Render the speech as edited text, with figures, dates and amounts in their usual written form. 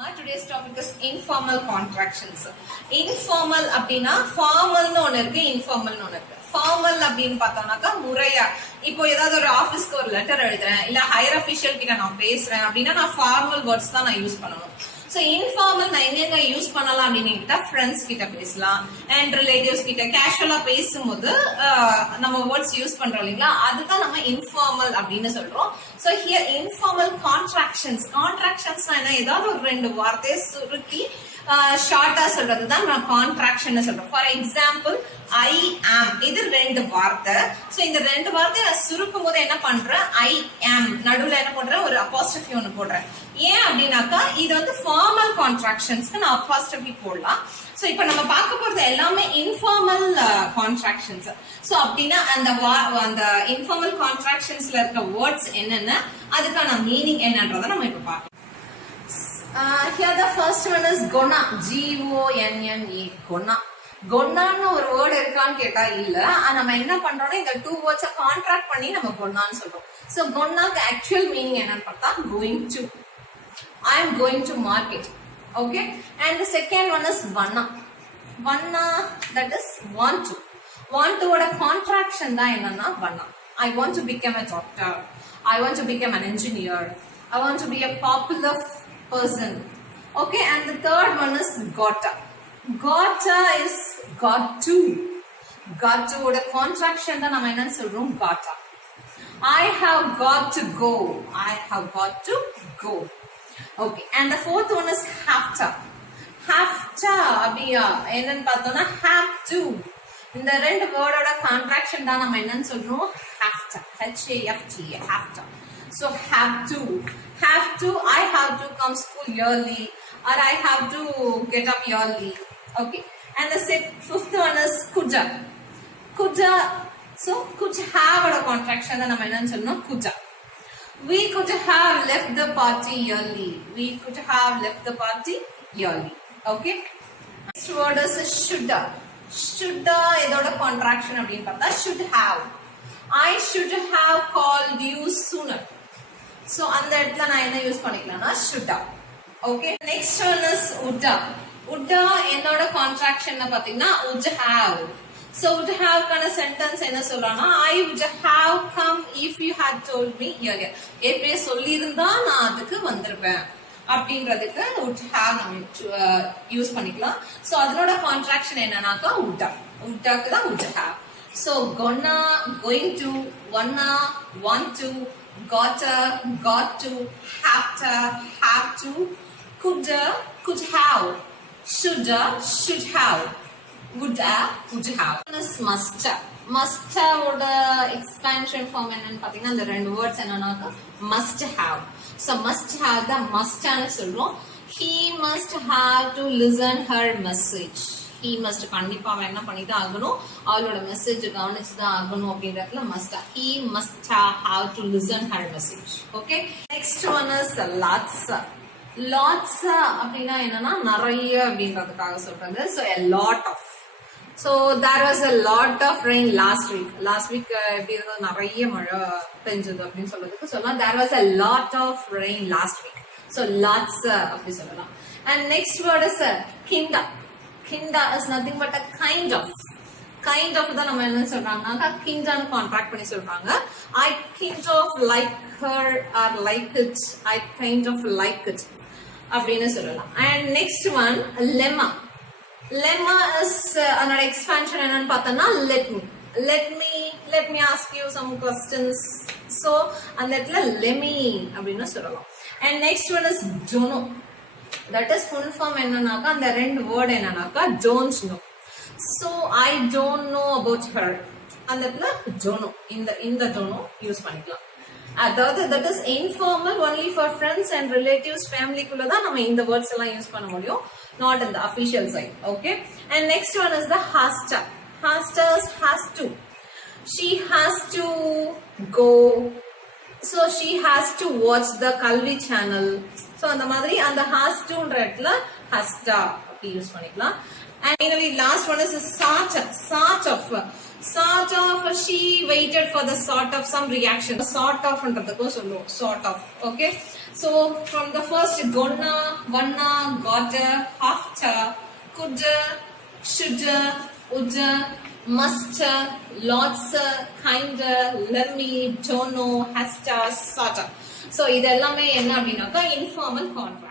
Today's topic is informal contractions. Informal அப்படினா ஃபார்மல்னு ஒன்னு இருக்கு, இன்ஃபார்மல்னு ஒன்னு இருக்கு. ஃபார்மல் அப்படின்னு பார்த்தோம்னாக்கா முறையா இப்போ ஏதாவது ஒரு ஆபீஸ்க்கு ஒரு லெட்டர் எழுதுறேன் இல்ல ஹையர் அபிஷியல் கிட்ட நான் பேசுறேன் அப்படின்னா நான் ஃபார்மல் வேர்ட்ஸ் தான் நான் யூஸ் பண்ணணும். சோ இன்ஃபார்மல் நான் எங்க யூஸ் பண்ணலாம் அப்படின்னு ஃப்ரெண்ட்ஸ் கிட்ட பேசலாம் அண்ட் ரிலேட்டிவ்ஸ் கிட்ட கேஷுவலா பேசும்போது நம்ம வேர்ட்ஸ் யூஸ் பண்றோம் இல்லைங்களா, அதுதான் நம்ம இன்ஃபார்மல் அப்படின்னு சொல்றோம். சோ ஹியர் இன்ஃபார்மல் கான்ட்ராக்ஷன்ஸ்னா என்ன, ஏதாவது ஒரு ரெண்டு வார்த்தையை சுருக்கி ஷார்ட்டா சொல்றதுதான் நான் கான்ட்ராக்ஷன் சொல்றோம். ஃபார் எக்ஸாம்பிள் ஐ ஆம், இது ரெண்டு வார்த்தை. சோ இந்த ரெண்டு வார்த்தையை நான் சுருக்கும் போது என்ன பண்றேன், ஐ ஆம் நடுவுல என்ன பண்றேன், ஒரு அப்பாஸ்ட்ரஃபி ஒன்னு போடுறேன். ஏன் அப்படின்னாக்கா இது வந்து ஃபார்மல் கான்ட்ராக்ஷன்ஸ்க்கு நான் அப்பாஸ்ட்ரஃபி போடலாம். சோ இப்ப நம்ம பார்க்க போறது எல்லாமே இன்ஃபார்மல் கான்ட்ராக்ஷன்ஸ். சோ அப்படின்னா அந்த இன்ஃபார்மல் கான்ட்ராக்ஷன்ஸ்ல இருக்க வேர்ட்ஸ் என்னென்ன, அதுக்கான மீனிங் என்னன்றத நம்ம இப்ப பார்க்கலாம். Here the first one is gonna, G-O-N-N-A, gonna. கொன்னான்னு ஒரு வேர்டு இருக்கான்னு கேட்டா இல்ல. நம்ம என்ன பண்றோம்னா இந்த டூ வேர்ட்ஸ கான்ட்ராக்ட் பண்ணி நம்ம கொன்னான்னு சொல்றோம். சோ கொன்னாக்கு ஆக்சுவல் மீனிங் என்னன்னு பார்த்தா going to, I am going to market. Okay, and second one is wanna. Wanna that is want to. Want டுவோட கான்ட்ராக்ஷன் தான் என்னன்னா wanna. I want to become a doctor, I want to become an engineer, I want to be a popular person. Okay, and the third one is gotta. Gotta is got to. Got to oda contraction da nama enna solrom, gotta. I have got to go, I have got to go. Okay, and the fourth one is have to. Have to abhiya enna pathona have to. இந்த ரெண்டு வேர்டோட contraction தான் நம்ம என்னன்னு சொல்றோம், have to. H-A-F-T, have to. So have to, I have to come school early, or I have to get up early. Okay, and the fifth one is kuja. So could have a contraction that நம்ம என்னன்னு சொல்லணும், kuja. We could have left the party early, we could have left the party early. Okay, next word is shoulda. இதோட contraction அப்படின்னு பார்த்தா should have. I should have called you sooner. So அந்த இடத்துல நான் என்ன யூஸ் பண்ணிக்கலாம்னா shoulda. Okay, next one is woulda. woulda என்னோட contraction பாத்தீங்கன்னா would have. So would have கான sentence என்ன சொல்றானா, I would have come if you had told me earlier. ஏற்கனவே சொல்லி இருந்தா நான் அதுக்கு வந்திருப்பேன் அப்படின்றதுக்கு would have நம்ம யூஸ் பண்ணிக்கலாம். சோ அதனோட contraction என்னன்னாக்கா woulda. wouldaக்கு தான் would have. So gonna, going to, wanna, want to, gotta, got to, have to, coulda, could have, shoulda, should have, woulda, would have. This must ஓட expansion form என்னன்னு பாத்தீங்கன்னா அந்த ரெண்டு words என்னன்னாக்கா must have. So must have தான் must ஆனு சொல்றோம். He must have to listen her message. He must கண்டிப்பா அவன் என்ன பண்ணிதான் ஆகணும், அவளோட மெசேஜ் கவனிச்சுதான் ஆகணும் அப்படின்றதுல must. He must have to listen her message. Okay, next one is lots. Lots அப்படின்னா என்னன்னா நிறைய அப்படின்றதுக்காக சொல்றது. So a lot of. So there was a lot of rain last week. எப்படி இருந்தது, நிறைய மழை பெஞ்சது அப்படின்னு சொல்றதுக்கு சொல்லலாம். There was a lot of rain last week. So lots அப்படி சொல்லலாம். And next word is kinda. Kinda is nothing but a kind of. Kind of தான் நம்ம என்ன சொல்றாங்கன்னா kindaன்னு கான்ட்ராக்ட் பண்ணி சொல்றாங்க. I kind of like her or like it, I kind of like it அப்படின்னு சொல்லலாம். And next one lemma. Lemma is another expansion என்னன்னு பார்த்தோம்னா let me ask you some questions. So அந்த இடத்துல let me அப்படின்னு சொல்லலாம். And next one is dono. That is full form என்னன்னாக்கா அந்த ரெண்டு வேர்ட் என்னன்னாக்கா don't know. So I don't know about her. அந்த இடத்துல don't know, இந்த don't know யூஸ் பண்ணிக்கலாம். அதாவது that is informal only for friends and relatives, family குள்ள தான் நம்ம இந்த வேர்ட்ஸ் எல்லாம் யூஸ் பண்ண முடியும், not in the official side. Okay, and next one is the has to. Has to. She has to go. So she has to watch the Kalvi channel. So அந்த மாதிரி அந்த has to ன்ற இடத்துல has to அப்படி use பண்ணிக்கலாம். And finally last one is sort of. She waited for the sort of some reaction. Sort of ன்றதுக்கு சொல்லுவோம் sort of. Okay, So from the first gonna, vanna, gotta, hafta, coulda, shoulda, woulda, musta, lots, kinda, lemmy, dono, hasta, sata. So இதெல்லாமே என்ன அப்படின்னாக்கா informal contract.